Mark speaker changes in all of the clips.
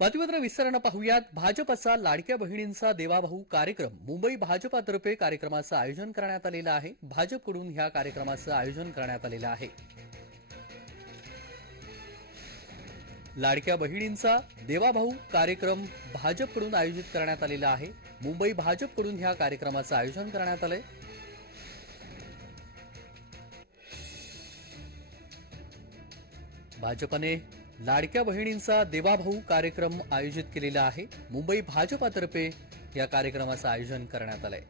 Speaker 1: बातमीपत्र विस्तारानं पाहूयात. भाजपचा लाडक्या बहिणींचा देवाभाऊ कार्यक्रम. मुंबई भाजपातर्फे कार्यक्रमाचं आयोजन करण्यात आलेलं आहे. भाजपकडून ह्या कार्यक्रमाचं आयोजन करण्यात आलेलं आहे. लाडक्या बहिणींचा देवाभाऊ कार्यक्रम भाजपकडून आयोजित करण्यात आलेला आहे. मुंबई भाजपकडून ह्या कार्यक्रमाचं आयोजन करण्यात आलंय. भाजपने लाडक्या बहिणींचा देवाभाऊ कार्यक्रम आयोजित केलेला आहे. मुंबई भाजपातर्फे या कार्यक्रमाचं आयोजन करण्यात आलंय.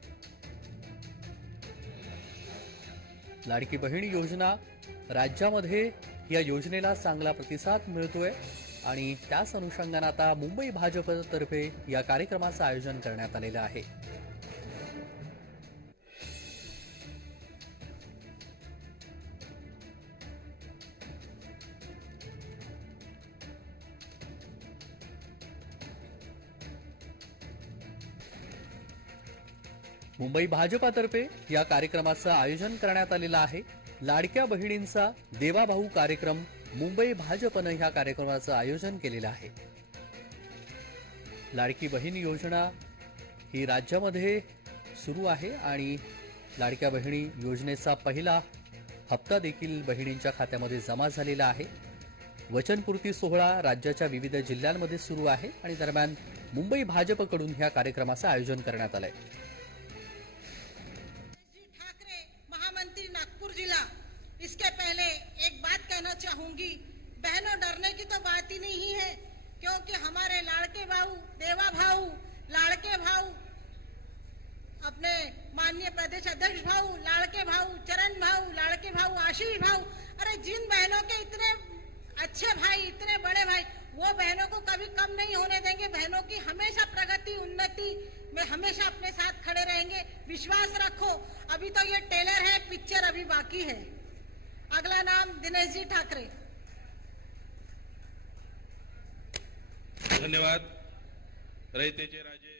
Speaker 1: लाडकी बहीण योजना राज्यामध्ये या योजनेला चांगला प्रतिसाद मिळतोय आणि त्याच अनुषंगानं आता मुंबई भाजपतर्फे या कार्यक्रमाचं आयोजन करण्यात आलेलं आहे. मुंबई भाजपातर्फे या कार्यक्रमाचं आयोजन करण्यात आलेलं आहे. लाडक्या बहिणींचा देवाभाऊ कार्यक्रम मुंबई भाजपनं ह्या कार्यक्रमाचं आयोजन केलेलं आहे. लाडकी बहीण योजना ही राज्यामध्ये सुरू आहे आणि लाडक्या बहिणी योजनेचा पहिला हप्ता देखील बहिणींच्या खात्यामध्ये जमा झालेला आहे. वचनपूर्ती सोहळा राज्याच्या विविध जिल्ह्यांमध्ये सुरू आहे आणि दरम्यान मुंबई भाजपकडून ह्या कार्यक्रमाचं आयोजन करण्यात
Speaker 2: आलं आहे तो बात ही नहीं है, क्योंकि हमारे लाड़के भाऊ, देवा भाऊ, लाड़के भाऊ, अपने माननीय प्रदेश अध्यक्ष भाऊ, लाड़के भाऊ, चरण भाऊ, लाड़के भाऊ, आशीष भाऊ, अरे जिन बहनों के इतने अच्छे भाई, इतने बड़े भाई, वो बहनों को कभी कम नहीं होने देंगे। बहनों की हमेशा प्रगति, उन्नति में हमेशा अपने साथ खड़े रहेंगे। विश्वास रखो, अभी तो ये टेलर है, पिक्चर अभी बाकी है। अगला नाम दिनेश जी ठाकरे।
Speaker 3: धन्यवाद. रयतेचे राजे.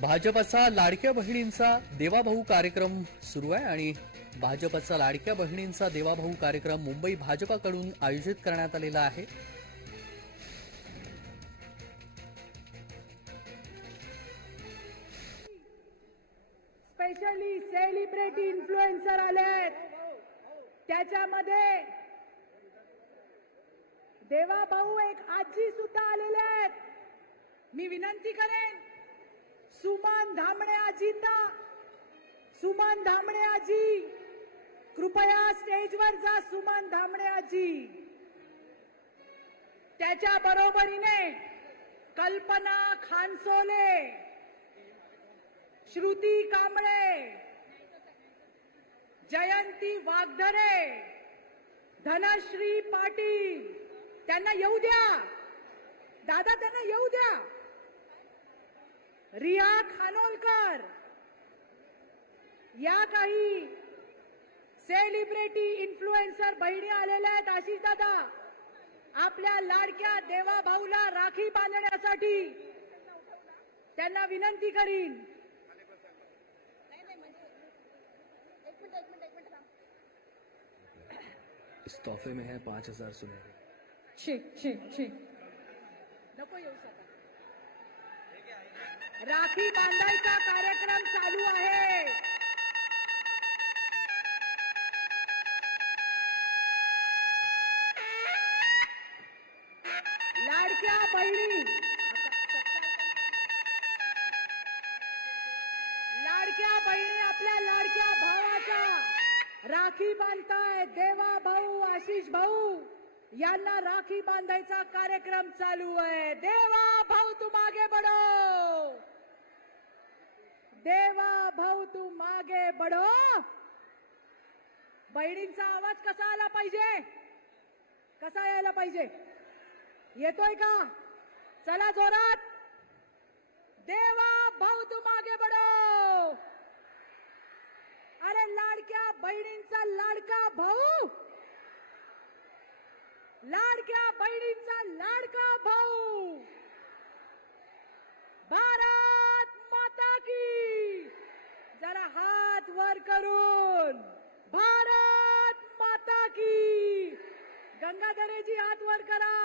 Speaker 1: भाजपचा लाडक्या बहिणींचा देवाभाऊ कार्यक्रम सुरू आहे आणि भाजपचा लाडक्या बहिणींचा देवाभाऊ कार्यक्रम मुंबई भाजपाकडून आयोजित करण्यात आलेला आहे.
Speaker 4: स्पेशली सेलिब्रिटी इन्फ्लुएन्सर आले आहेत त्याच्यामध्ये देवा भाऊ एक आजी सुद्धा आलेले आहेत. मी विनंती करेन सुमन धामणे आजींना सुमन धामणे आजी कृपया स्टेजवर जा सुमन धामणे आजी. त्याच्या बरोबरीने कल्पना खानसोले श्रुती कांबळे जयंती वाघधरे धनश्री पाटील त्यांना येऊ द्या. दादा त्यांना येऊ द्या. रिया खानोलकर. या काही सेलिब्रिटी इन्फ्लुएन्सर बहिणी आलेल्या आहेत आशिष दादा. आपल्या लाडक्या देवा भाऊला राखी बांधण्यासाठी त्यांना विनंती करीन.
Speaker 1: इस तोहफे में है पाच हजार सुनहरे।
Speaker 4: ठीक ठीक ठीक. नको येऊ शकत. राखी बांधायचा कार्यक्रम चालू आहे. लाडक्या बहिणी. लाडक्या बहिणी आपल्या लाडक्या भावाचा. राखी बांधताय देवा भाऊ आशिष भाऊ. यांना राखी बांधायचा कार्यक्रम चालू आहे. देवा भाऊ तू मागे बडो देवा भाऊ तू मागे बडो बहिणींचा आवाज कसा आला पाहिजे? कसा यायला पाहिजे? येतोय का? चला जोरात. देवा भाऊ तू मागे बडो अरे लाडक्या बहिणींचा लाडका भाऊ. लाडक्या बहिणींचा लाडका भाऊ. भारत माता की. जरा हात वर करून. भारत माता की. गंगाधरेजी हात वर करा.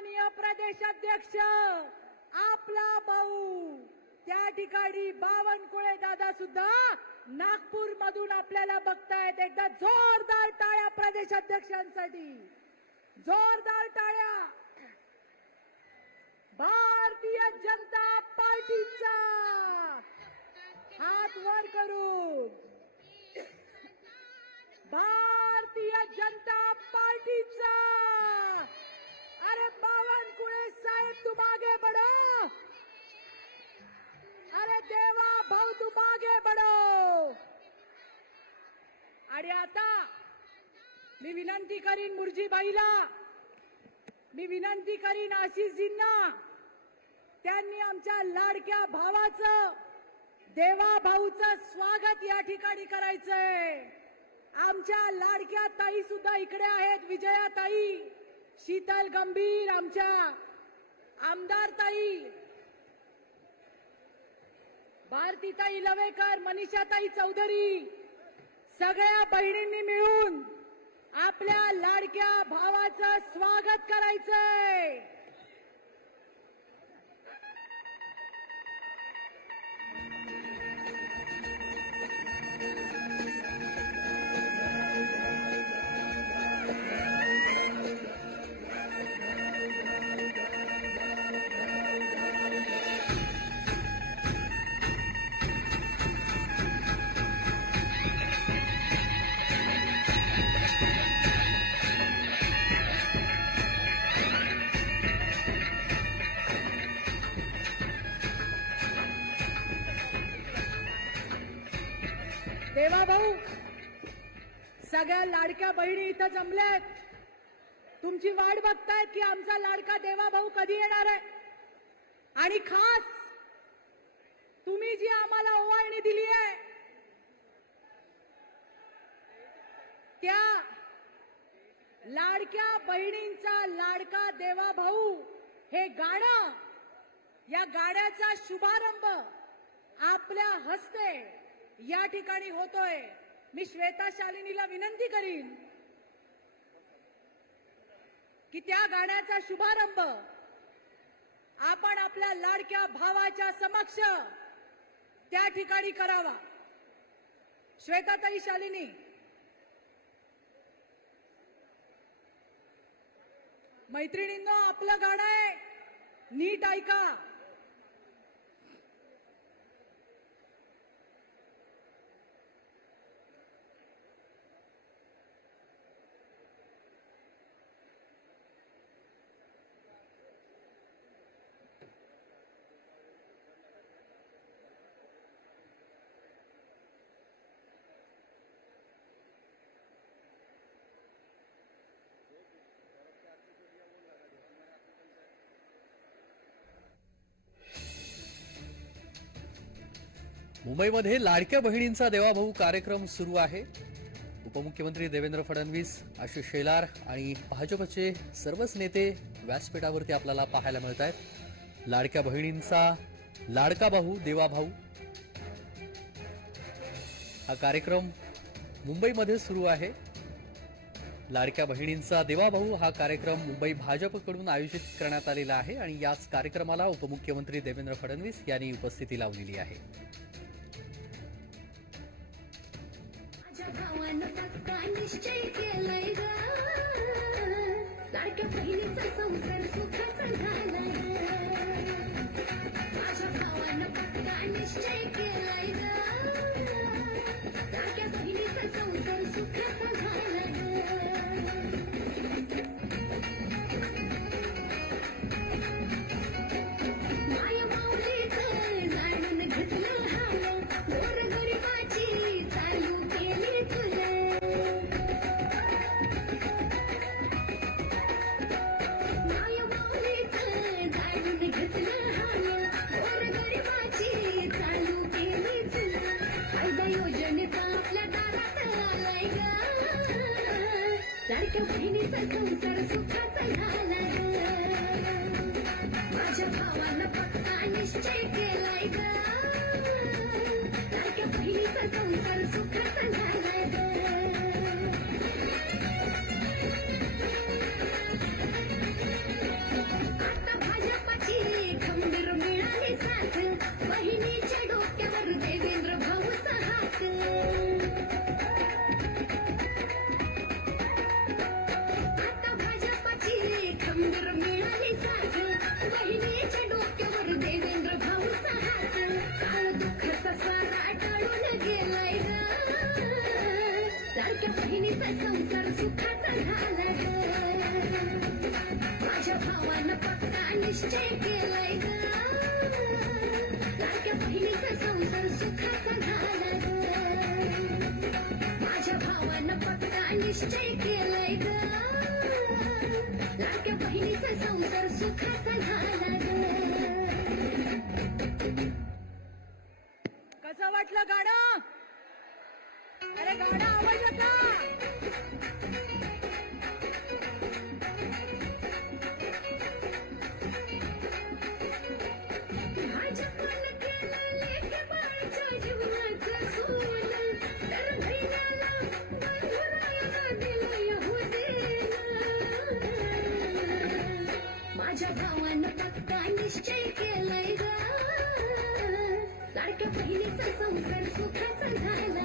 Speaker 4: सन्माननीय प्रदेशाध्यक्ष आपला भाऊ त्या ठिकाणी बावनकुळे दादा सुद्धा नागपूर मधून आपल्याला बघतायत. एकदा जोरदार टाळ्या प्रदेशाध्यक्षांसाठी. जोरदार टाळ्या. भारतीय जनता पार्टीचा. हात वर करून विनंती करीन मुरजीबाईला. मी विनंती करीन आशिषजींना. त्यांनी आमच्या लाडक्या भावाचं देवा भाऊचं स्वागत या ठिकाणी करायचंय. आमच्या लाडक्या ताई सुद्धा इकडे आहेत विजया ताई. शीतल गंभीर आमच्या. आमदार ताई. भारतीताई लवेकर मनीषाताई चौधरी. सगळ्या बहिणींनी मिळून आपल्या लाडक्या भावाचं स्वागत करायचंय. भाऊ सगळ्या लाडक्या बहिणी इथं जमल्यात. तुमची वाट बघतायत की आमचा लाडका देवा भाऊ कधी येणार आहे? आणि खास तुम्ही जी आम्हाला ओवाळणी दिली आहे त्या लाडक्या बहिणींचा लाडका देवा भाऊ हे गाणं या गाण्याचा शुभारंभ आपल्या हस्ते या ठिकाणी होतोय. मी श्वेता शालिनीला विनंती करीन की त्या गाण्याचा शुभारंभ आपण आपल्या लाडक्या भावाच्या समक्ष त्या ठिकाणी करावा. श्वेताताई शालिनी मैत्रिणींनो आपलं गाणं आहे नीट ऐका.
Speaker 1: मुंबईमध्ये लाडक्या बहिणींचा देवाभाऊ कार्यक्रम सुरू आहे. उपमुख्यमंत्री देवेंद्र फडणवीस आशिष शेलार आणि भाजपचे सर्वच नेते व्यासपीठावरती आपल्याला पाहायला मिळत आहेत. लाडक्या बहिणींचा लाडका भाऊ देवाभाऊ. हा कार्यक्रम मुंबईमध्ये सुरू आहे. लाडक्या बहिणींचा देवाभाऊ हा कार्यक्रम मुंबई भाजपकडून आयोजित करण्यात आलेला आहे आणि याच कार्यक्रमाला उपमुख्यमंत्री देवेंद्र फडणवीस यांनी उपस्थिती लावलेली आहे.
Speaker 5: भावानं पक्का निश्चय केलाय ग. लाडक्या बहिणीचा संसार सुखाचा झालाय. माझ्या भावानं पक्का निश्चय केला लाडक्या कसं वाटलं गाणं? अरे गाणं आवडलं का? निश्चय केलंय ग. लाडक्या संसार सुखाचा झाला